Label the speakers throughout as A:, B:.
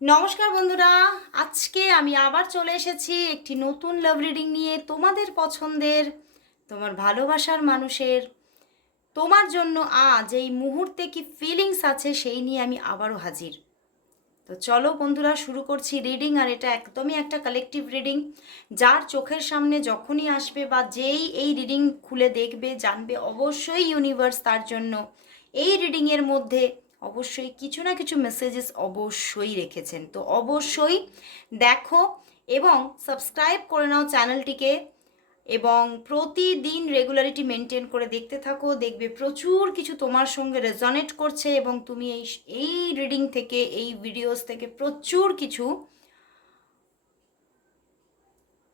A: নমস্কার বন্ধুরা, আজকে আমি আবার চলে এসেছি একটি নতুন লাভ রিডিং নিয়ে তোমাদের পছন্দের, তোমার ভালোবাসার মানুষের। তোমার জন্য আজ এই মুহূর্তে কি ফিলিংস আছে সেই নিয়ে আমি আবারও হাজির। তো চলো বন্ধুরা, শুরু করছি রিডিং আর এটা একদমই একটা কালেকটিভ রিডিং যার চোখের সামনে যখনই আসবে বা যেই এই রিডিং খুলে দেখবে, জানবে অবশ্যই ইউনিভার্স তার জন্য। এই রিডিংয়ের মধ্যে অবশ্যই কিছু না কিছু মেসেজেস অবশ্যই রেখেছেন। তো অবশ্যই দেখো এবং সাবস্ক্রাইব করে নাও চ্যানেলটিকে এবং প্রতিদিন রেগুলারিটি মেনটেন করে দেখতে থাকো। দেখবে প্রচুর কিছু তোমার সঙ্গে রেজনেট করছে এবং তুমি এই এই রিডিং থেকে, এই ভিডিওস থেকে প্রচুর কিছু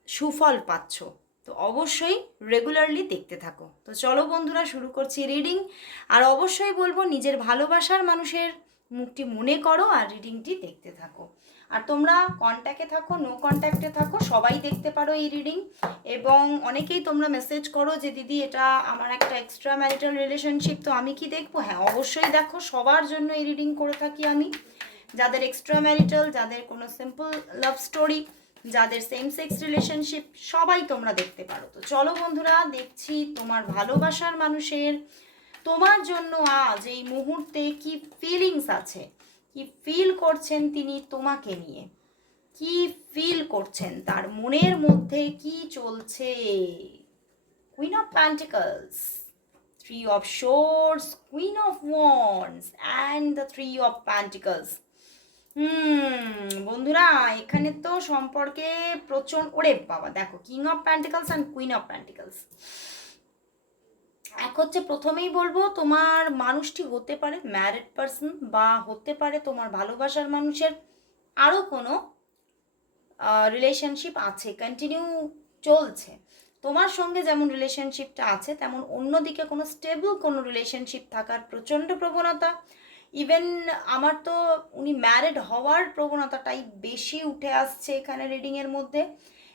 A: সুফল পাচ্ছ। তো অবশ্যই রেগুলারলি দেখতে থাকো। তো চলো বন্ধুরা, শুরু করছি রিডিং আর অবশ্যই বলব, নিজের ভালোবাসার মানুষের মুখটি মনে করো আর রিডিংটি দেখতে থাকো। আর তোমরা কন্ট্যাক্টে থাকো নো কন্ট্যাক্টে থাকো, সবাই দেখতে পারো এই রিডিং এবং অনেকেই তোমরা মেসেজ করো যে, দিদি, এটা আমার একটা এক্সট্রা ম্যারিটাল রিলেশনশিপ তো আমি কি দেখব? হ্যাঁ অবশ্যই দেখো, সবার জন্য এই রিডিং করে থাকি আমি। যাদের এক্সট্রা ম্যারিটাল যাদের কোনো সিম্পল লাভ স্টোরি যাদের সেম সেক্স রিলেশনশিপ সবাই তোমরা দেখতে পারো। তো চলো বন্ধুরা, দেখছি তোমার ভালোবাসার মানুষের তোমার জন্য আজ এই মুহূর্তে কি ফিলিংস আছে? কি ফিল করছেন তিনি তোমাকে নিয়ে? কি ফিল করছেন? তার মনের মধ্যে কি চলছে? Queen of pentacles three of swords queen of wands and the three of pentacles হুম বন্ধুরা, এখানে তো সম্পর্কে প্রচণ্ড ওরে বাবা, দেখো king of pentacles and queen of pentacles এক হচ্ছে প্রথমেই বলব, তোমার মানুষটি হতে পারে ম্যারিড পারসন বা হতে পারে তোমার ভালোবাসার মানুষের আরও কোনো রিলেশনশিপ আছে কন্টিনিউ চলছে। তোমার সঙ্গে যেমন রিলেশনশিপটা আছে, তেমন অন্যদিকে কোনো স্টেবল কোনো রিলেশনশিপ থাকার প্রচণ্ড প্রবণতা। ইভেন আমার তো উনি ম্যারেড হওয়ার প্রবণতাটাই বেশি উঠে আসছে এখানে রিডিংয়ের মধ্যে।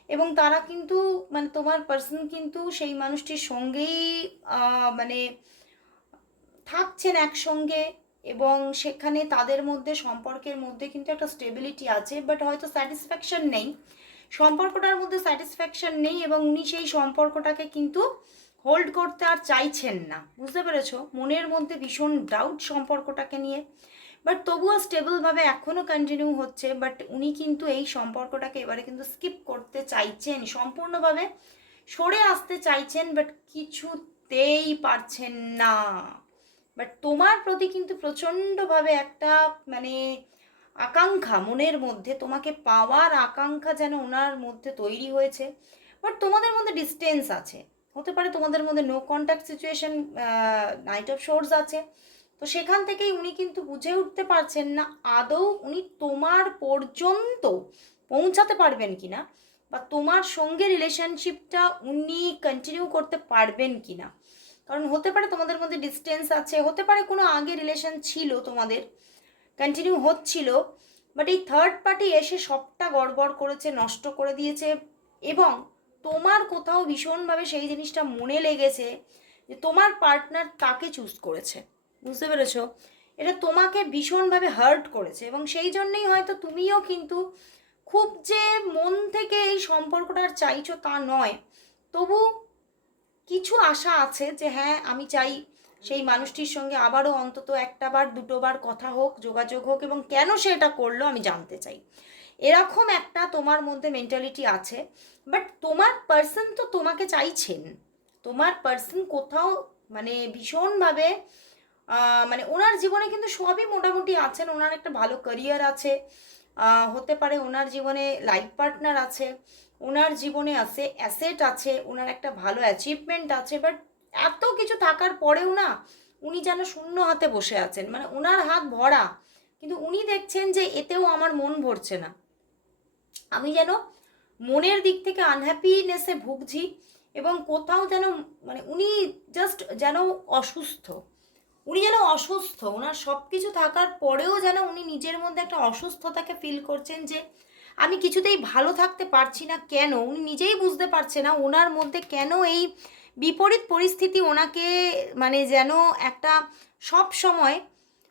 A: এবং তারা কিন্তু মানে তোমার পার্সন কিন্তু সেই মানুষটির সঙ্গেই মানে থাকছেন একসঙ্গে এবং সেখানে তাদের মধ্যে, সম্পর্কের মধ্যে কিন্তু একটা স্টেবিলিটি আছে বাট হয়তো স্যাটিসফ্যাকশন নেই। সম্পর্কটার মধ্যে স্যাটিসফ্যাকশন নেই এবং উনি সেই সম্পর্কটাকে কিন্তু হোল্ড করতে আর চাইছেন না। বুঝতে পেরেছ? মনের মধ্যে ভীষণ ডাউট সম্পর্কটাকে নিয়ে। বাট তবুও স্টেবলভাবে এখনও কন্টিনিউ হচ্ছে। বাট উনি কিন্তু এই সম্পর্কটাকে এবারে কিন্তু স্কিপ করতে চাইছেন। সম্পূর্ণভাবে সরে আসতে চাইছেন বাট কিছুতেই পারছেন না। বাট তোমার প্রতি কিন্তু প্রচণ্ডভাবে একটা মানে আকাঙ্ক্ষা, মনের মধ্যে তোমাকে পাওয়ার আকাঙ্ক্ষা যেন ওনার মধ্যে তৈরি হয়েছে। বাট তোমাদের মধ্যে ডিস্টেন্স আছে। হতে পারে তোমাদের মধ্যে no contact situation knight of swords আছে। তো সেখান থেকেই উনি কিন্তু বুঝে উঠতে পারছেন না আদৌ উনি তোমার পর্যন্ত পৌঁছাতে পারবেন কি না বা তোমার সঙ্গে রিলেশনশিপটা উনি কন্টিনিউ করতে পারবেন কি না কারণ হতে পারে তোমাদের মধ্যে ডিস্টেন্স আছে, হতে পারে কোনো আগে রিলেশন ছিল তোমাদের কন্টিনিউ হচ্ছিল বাট এই থার্ড পার্টি এসে সবটা গড়বড় করেছে, নষ্ট করে দিয়েছে, এবং তোমার কোথাও ভীষণভাবে সেই জিনিসটা মনে লেগেছে যে তোমার পার্টনার তাকে চুজ করেছে? বুঝতে পেরেছ? এটা তোমাকে ভীষণভাবে হার্ট করেছে এবং সেই জন্যই হয়তো তুমিও কিন্তু খুব যে মন থেকে এই সম্পর্কটার চাইছো তা নয়। তবু কিছু আশা আছে যে হ্যাঁ আমি চাই সেই মানুষটির সঙ্গে আবারও অন্তত একটা বার, দুটো বার কথা হোক, যোগাযোগ হোক এবং কেন সে এটা করল আমি জানতে চাই। এরকম একটা তোমার মধ্যে মেন্টালিটি আছে বাট তোমার পার্সন তো তোমাকে চাইছেন। তোমার পার্সন কোথাও মানে ভীষণভাবে মানে ওনার জীবনে কিন্তু সবই মোটামুটি আছেন, ওনার একটা ভালো ক্যারিয়ার আছে হতে পারে ওনার জীবনে লাইফ পার্টনার আছে, ওনার জীবনে আছে অ্যাসেট আছে, ওনার একটা ভালো অ্যাচিভমেন্ট আছে বাট এত কিছু থাকার পরেও না উনি যেন শূন্য হাতে বসে আছেন। মানে ওনার হাত ভরা, কিন্তু উনি দেখছেন যে এতেও আমার মন ভরছে না। আমি যেন মনের দিক থেকে আনহ্যাপিনেসে ভুগছি এবং কোথাও যেন মানে উনি জাস্ট যেন অসুস্থ। উনি যেন অসুস্থ ওনার সব কিছু থাকার পরেও যেন উনি নিজের মধ্যে একটা অসুস্থতাকে ফিল করছেন যে, আমি কিছুতেই ভালো থাকতে পারছি না কেন? উনি নিজেই বুঝতে পারছে না ওনার মধ্যে কেন এই বিপরীত পরিস্থিতি ওনাকে মানে যেন একটা সব সময়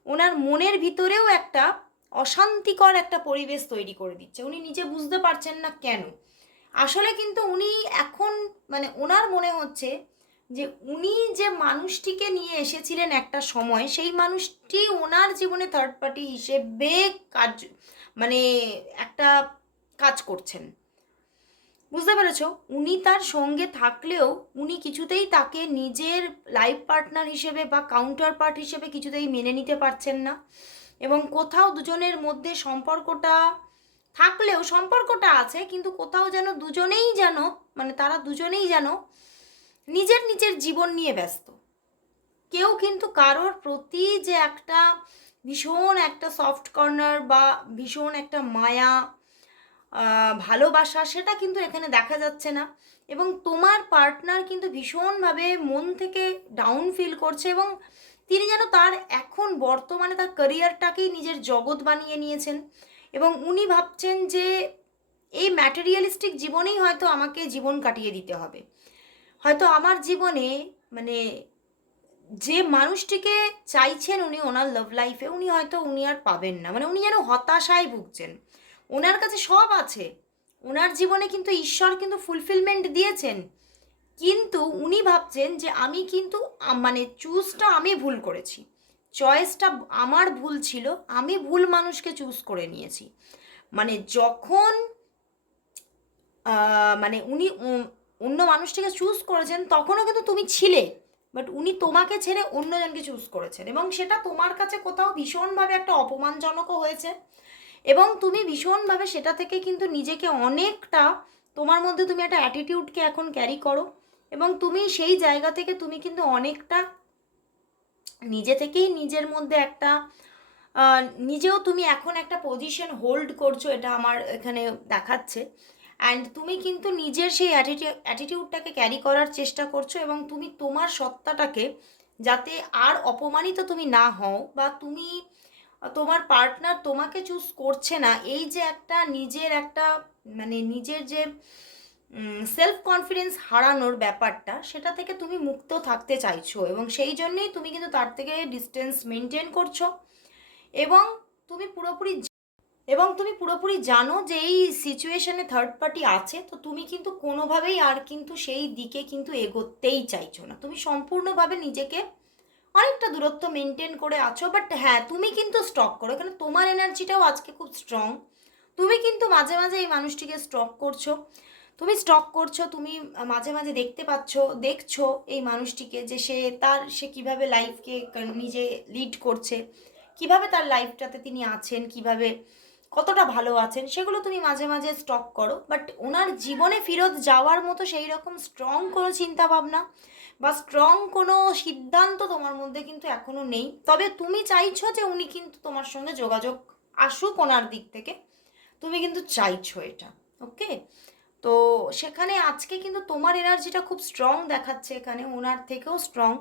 A: ওনার মনের ভিতরেও একটা অশান্তিকর একটা পরিবেশ তৈরি করে দিচ্ছে। উনি নিজে বুঝতে পারছেন না কেন। আসলে কিন্তু উনি এখন মানে ওনার মনে হচ্ছে যে উনি যে মানুষটিকে নিয়ে এসেছিলেন একটা সময়, সেই মানুষটি ওনার জীবনে থার্ড পার্টি হিসেবে কাজ মানে একটা কাজ করছেন। বুঝতে পেরেছ? উনি তার সঙ্গে থাকলেও উনি কিছুতেই তাকে নিজের লাইফ পার্টনার হিসেবে বা কাউন্টার পার্ট হিসেবে কিছুতেই মেনে নিতে পারছেন না। এবং কোথাও দুজনের মধ্যে সম্পর্কটা থাকলেও সম্পর্কটা আছে, কিন্তু কোথাও যেন দুজনেই যেন মানে তারা দুজনেই যেন নিজের নিজের জীবন নিয়ে ব্যস্ত। কেউ কিন্তু কারোর প্রতি যে একটা ভীষণ একটা সফট কর্নার বা ভীষণ একটা মায়া ভালোবাসা, সেটা কিন্তু এখানে দেখা যাচ্ছে না। এবং তোমার পার্টনার কিন্তু ভীষণভাবে মন থেকে ডাউন ফিল করছে এবং তিনি যেন তার এখন বর্তমানে তার ক্যারিয়ারটাকেই নিজের জগৎ বানিয়ে নিয়েছেন এবং উনি ভাবছেন যে এই ম্যাটেরিয়ালিস্টিক জীবনেই হয়তো আমাকে জীবন কাটিয়ে দিতে হবে। হয়তো আমার জীবনে মানে যে মানুষটিকে চাইছেন উনি ওনার লাভ লাইফে উনি হয়তো উনি আর পাবেন না। মানে উনি যেন হতাশায় ভুগছেন। ওনার কাছে সব আছে। ওনার জীবনে কিন্তু ঈশ্বর কিন্তু ফুলফিলমেন্ট দিয়েছেন। কিন্তু উনি ভাবছেন যে আমি কিন্তু মানে চুজটা আমি ভুল করেছি। চয়েসটা আমার ভুল ছিল, আমি ভুল মানুষকে চুজ করে নিয়েছি। মানে যখন মানে উনি অন্য মানুষটিকে চুজ করেছেন, তখনও কিন্তু তুমি ছিলে বাট উনি তোমাকে ছেড়ে অন্যজনকে চুজ করেছেন। এবং সেটা তোমার কাছে কোথাও ভীষণভাবে একটা অপমানজনকও হয়েছে। এবং তুমি ভীষণভাবে সেটা থেকে কিন্তু নিজেকে অনেকটা, তোমার মধ্যে তুমি একটা অ্যাটিটিউডকে এখন ক্যারি করো। এবং তুমি সেই জায়গা থেকে তুমি কিন্তু অনেকটা নিজে থেকেই নিজের মধ্যে একটা নিজেও তুমি এখন একটা পজিশন হোল্ড করছ এটা আমার এখানে দেখাচ্ছে। অ্যান্ড তুমি কিন্তু নিজের সেই অ্যাটিটিউডটাকে ক্যারি করার চেষ্টা করছ এবং তুমি তোমার সত্তাটাকে যাতে আর অপমানিত তুমি না হও বা তুমি, তোমার পার্টনার তোমাকে চুজ করছে না, এই যে একটা নিজের একটা মানে নিজের যে সেলফ কনফিডেন্স হারানোর ব্যাপারটা, সেটা থেকে তুমি মুক্ত থাকতে চাইছো এবং সেই জন্যেই তুমি কিন্তু তার থেকে ডিস্টেন্স মেনটেন করছ এবং তুমি পুরোপুরি এবং তুমি পুরোপুরি জানো যে এই সিচুয়েশনে থার্ড পার্টি আছে, তো তুমি কিন্তু কোনোভাবেই আর কিন্তু সেই দিকে কিন্তু এগোতেই চাইছো না। তুমি সম্পূর্ণভাবে নিজেকে অনেকটা দূরত্ব মেনটেন করে আছো বাট হ্যাঁ তুমি কিন্তু স্টক করো। এখানে তোমার এনার্জিটাও আজকে খুব স্ট্রং তুমি কিন্তু মাঝে মাঝে এই মানুষটিকে স্টক করছ। তুমি স্টক করছ, তুমি মাঝে মাঝে দেখতে পাচ্ছ, দেখছ এই মানুষটিকে যে সে তার, সে কীভাবে লাইফকে নিজে লিড করছে, কীভাবে তার লাইফটাতে তিনি আছেন, কীভাবে কতটা ভালো আছেন, সেগুলো তুমি মাঝে মাঝে স্টক করো। বাট ওনার জীবনে ফেরত যাওয়ার মতো সেই রকম স্ট্রং কোনো চিন্তা ভাবনা বা স্ট্রং কোনো সিদ্ধান্ত তোমার মধ্যে কিন্তু এখনও নেই। তবে তুমি চাইছো যে উনি কিন্তু তোমার সঙ্গে যোগাযোগ আসুক ওনার দিক থেকে। তুমি কিন্তু চাইছো এটা ওকে তো সেখানে আজকে কিন্তু তোমার এনার্জিটা খুব স্ট্রং দেখাচ্ছে এখানে ওনার থেকেও স্ট্রং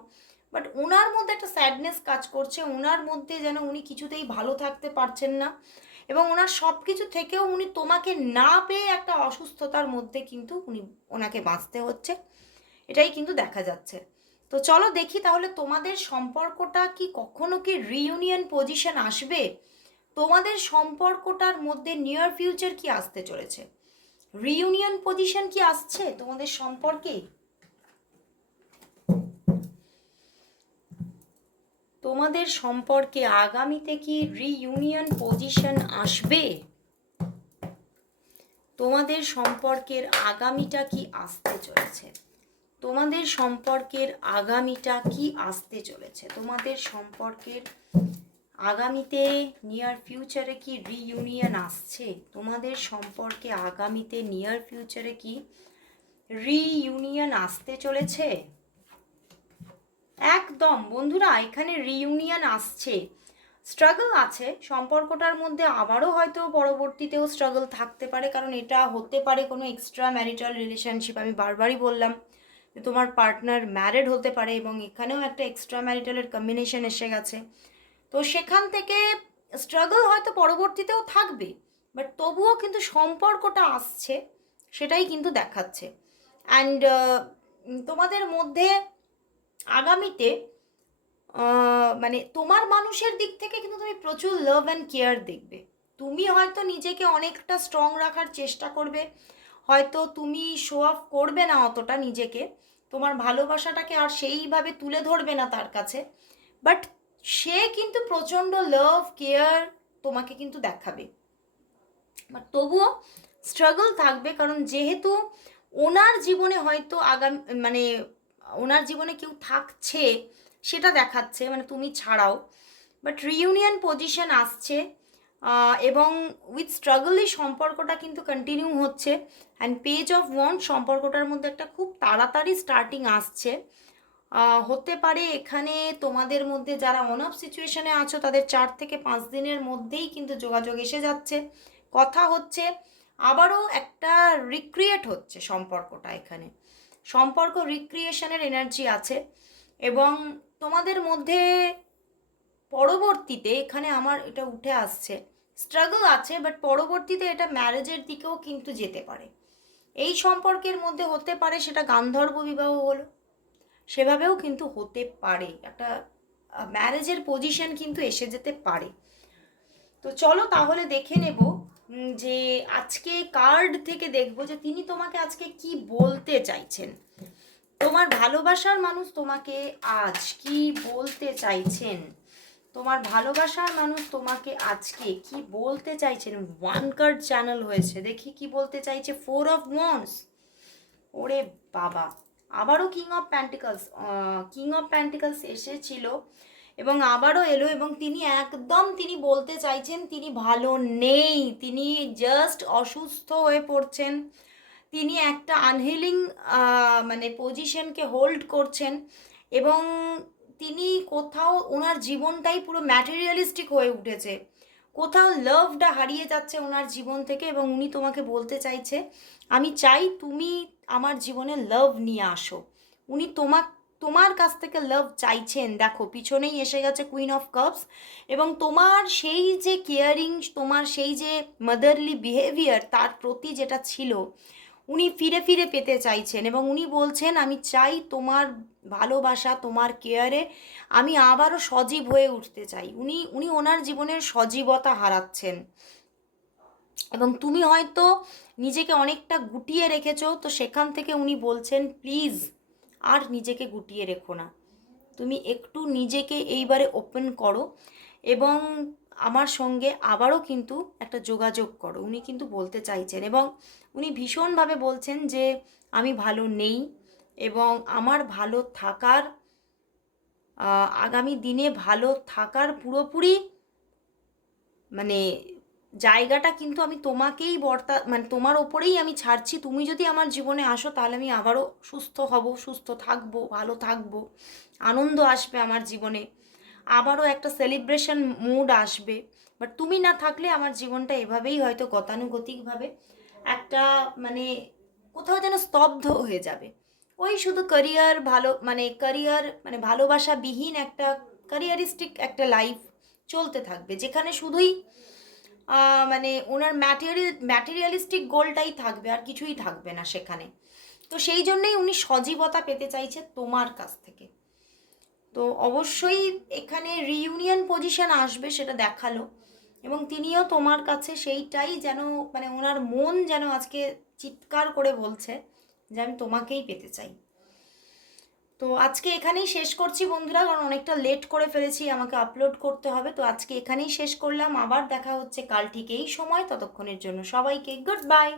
A: বাট ওনার মধ্যে একটা স্যাডনেস কাজ করছে ওনার মধ্যে যেন উনি কিছুতেই ভালো থাকতে পারছেন না, এবং ওনার সব কিছু থেকেও উনি তোমাকে না পেয়ে একটা অসুস্থতার মধ্যে কিন্তু উনি ওনাকে বাঁচতে হচ্ছে, এটাই কিন্তু দেখা যাচ্ছে। তো চলো দেখি তাহলে তোমাদের সম্পর্কটা কি কখনো কি রিইউনিয়ন পজিশন আসবে? তোমাদের সম্পর্কটার মধ্যে নিয়ার ফিউচার কি আসতে চলেছে? রিইউনিয়ন পজিশন কি আসছে তোমাদের সম্পর্কে? তোমাদের সম্পর্কে আগামীতে কি রিইউনিয়ন পজিশন আসবে? তোমাদের সম্পর্কের আগামীটা কি আসতে চলেছে? তোমাদের সম্পর্কের আগামীটা কি আসতে চলেছে? তোমাদের সম্পর্কের আগামীতে নিয়ার ফিউচারে কি রিইউনিয়ন আসছে? তোমাদের সম্পর্কে আগামীতে নিয়ার ফিউচারে কি রিইউনিয়ন আসতে চলেছে? একদম। বন্ধুরা, এখানে রিইউনিয়ন আসছে। স্ট্রাগল আছে। সম্পর্কটার মধ্যে আবারও হয়তো পরবর্তীতেও স্ট্রাগল থাকতে পারে, কারণ এটা হতে পারে কোনো এক্সট্রা ম্যারিটাল রিলেশনশিপ আমি বারবারই বললাম যে তোমার পার্টনার ম্যারেড হতে পারে এবং এখানেও একটা এক্সট্রা ম্যারিটালের কম্বিনেশন এসে গেছে। তো সেখান থেকে স্ট্রাগল হয়তো পরবর্তীতেও থাকবে বাট তবুও কিন্তু সম্পর্কটা আসছে, সেটাই কিন্তু দেখাচ্ছে। অ্যান্ড তোমাদের মধ্যে আগামীতে মানে তোমার মানুষের দিক থেকে কিন্তু তুমি প্রচুর লাভ অ্যান্ড কেয়ার দেখবে। তুমি হয়তো নিজেকে অনেকটা স্ট্রং রাখার চেষ্টা করবে, হয়তো তুমি শো অফ করবে না অতটা নিজেকে, তোমার ভালোবাসাটাকে আর সেইভাবে তুলে ধরবে না তার কাছে বাট সে কিন্তু প্রচণ্ড লাভ কেয়ার তোমাকে কিন্তু দেখাবে। বাট তবুও স্ট্রাগল থাকবে কারণ যেহেতু ওনার জীবনে হয়তো আগামী মানে ওনার জীবনে কেউ থাকছে, সেটা দেখাচ্ছে মানে তুমি ছাড়াও। বাট রিইউনিয়ন পজিশন আসছে এবং উইথ স্ট্রাগলই সম্পর্কটা কিন্তু কন্টিনিউ হচ্ছে। অ্যান্ড পেজ অফ ওয়ান সম্পর্কটার মধ্যে একটা খুব তাড়াতাড়ি স্টার্টিং আসছে। হতে পারে এখানে তোমাদের মধ্যে যারা অন অফ সিচুয়েশনে আছো, তাদের চার থেকে পাঁচ দিনের মধ্যেই কিন্তু যোগাযোগ এসে যাচ্ছে। কথা হচ্ছে, আবারও একটা রিক্রিয়েট হচ্ছে সম্পর্কটা এখানে। সম্পর্ক রিক্রিয়েশনের এনার্জি আছে এবং তোমাদের মধ্যে পরবর্তীতে এখানে আমার এটা উঠে আসছে স্ট্রাগল আছে বাট পরবর্তীতে এটা ম্যারেজের দিকেও কিন্তু যেতে পারে। এই সম্পর্কের মধ্যে হতে পারে সেটা গান্ধর্ব বিবাহ হলো সেভাবেও কিন্তু হতে পারে। একটা ম্যারেজের পজিশন কিন্তু এসে যেতে পারে। তো চলো তাহলে দেখে নেব যে আজকে কার্ড থেকে দেখব যে তিনি তোমাকে আজকে কি বলতে চাইছেন। তোমার ভালোবাসার মানুষ তোমাকে আজ কি বলতে চাইছেন? তোমার ভালোবাসার মানুষ তোমাকে আজকে কি বলতে চাইছেন? ওয়ান কার্ড চ্যানেল হয়েছে। দেখি কি বলতে চাইছে। ফোর অফ ওয়ান্স ওরে বাবা। আবারও king of pentacles king of pentacles এসেছিল এবং আবারও এলো এবং তিনি একদম তিনি বলতে চাইছেন তিনি ভালো নেই, তিনি জাস্ট অসুস্থ হয়ে পড়ছেন, তিনি একটা আনহিলিং মানে পজিশনকে হোল্ড করছেন এবং তিনি কোথাও ওনার জীবনটাই পুরো ম্যাটেরিয়ালিস্টিক হয়ে উঠেছে। কোথাও লাভটা হারিয়ে যাচ্ছে ওনার জীবন থেকে এবং উনি তোমাকে বলতে চাইছে, আমি চাই তুমি আমার জীবনে লাভ নিয়ে আসো। উনি তোমাক তোমার কাছ থেকে লাভ চাইছেন, দেখো, পিছনেই এসে গেছে কুইন অফ কাপস এবং তোমার সেই যে কেয়ারিং তোমার সেই যে মাদারলি বিহেভিয়ার তার প্রতি যেটা ছিল উনি ফিরে ফিরে পেতে চাইছেন এবং উনি বলছেন, আমি চাই তোমার ভালোবাসা, তোমার কেয়ারে আমি আবারও সজীব হয়ে উঠতে চাই। উনি উনি ওনার জীবনের সজীবতা হারাচ্ছেন। এবং তুমি হয়তো নিজেকে অনেকটা গুটিয়ে রেখেছো, তো সেখান থেকে উনি বলছেন, প্লিজ, আর নিজেকে গুটিয়ে রেখো না। তুমি একটু নিজেকে এইবারে ওপেন করো এবং আমার সঙ্গে আবারও কিন্তু একটা যোগাযোগ করো। উনি কিন্তু বলতে চাইছেন এবং উনি ভীষণভাবে বলছেন যে আমি ভালো নেই এবং আমার ভালো থাকার আগামী দিনে ভালো থাকার পুরোপুরি মানে জায়গাটা কিন্তু আমি তোমাকেই বর্তা মানে তোমার ওপরেই আমি ছাড়ছি। তুমি যদি আমার জীবনে আসো তাহলে আমি আবারও সুস্থ হব, সুস্থ থাকব, ভালো থাকব। আনন্দ আসবে আমার জীবনে। আবারও একটা সেলিব্রেশন মুড আসবে। বাট তুমি না থাকলে আমার জীবনটা এভাবেই হয়তো গতানুগতিকভাবে একটা মানে কোথাও যেন স্তব্ধ হয়ে যাবে। ওই শুধু ক্যারিয়ার ভালো মানে ক্যারিয়ার মানে ভালোবাসাবিহীন একটা ক্যারিয়ারিস্টিক একটা লাইফ চলতে থাকবে। যেখানে শুধুই মানে ওনার ম্যাটেরিয়াল ম্যাটেরিয়ালিস্টিক গোলটাই থাকবে, আর কিছুই থাকবে না সেখানে। তো সেই জন্যই উনি সজীবতা পেতে চাইছে তোমার কাছ থেকে। তো অবশ্যই এখানে রিইউনিয়ন পজিশন আসবে সেটা দেখাল। এবং তিনিও তোমার কাছে সেইটাই যেন মানে ওনার মন যেন আজকে চিৎকার করে বলছে যে আমি তোমাকেই পেতে চাই। তো আজকে এখানেই শেষ করছি বন্ধুরা, কারণ অনেকটা লেট করে ফেলেছি, আমাকে আপলোড করতে হবে। তো আজকে এখানেই শেষ করলাম। আবার দেখা হচ্ছে কাল ঠিক এই সময়। ততক্ষণের জন্য সবাইকে গুড বাই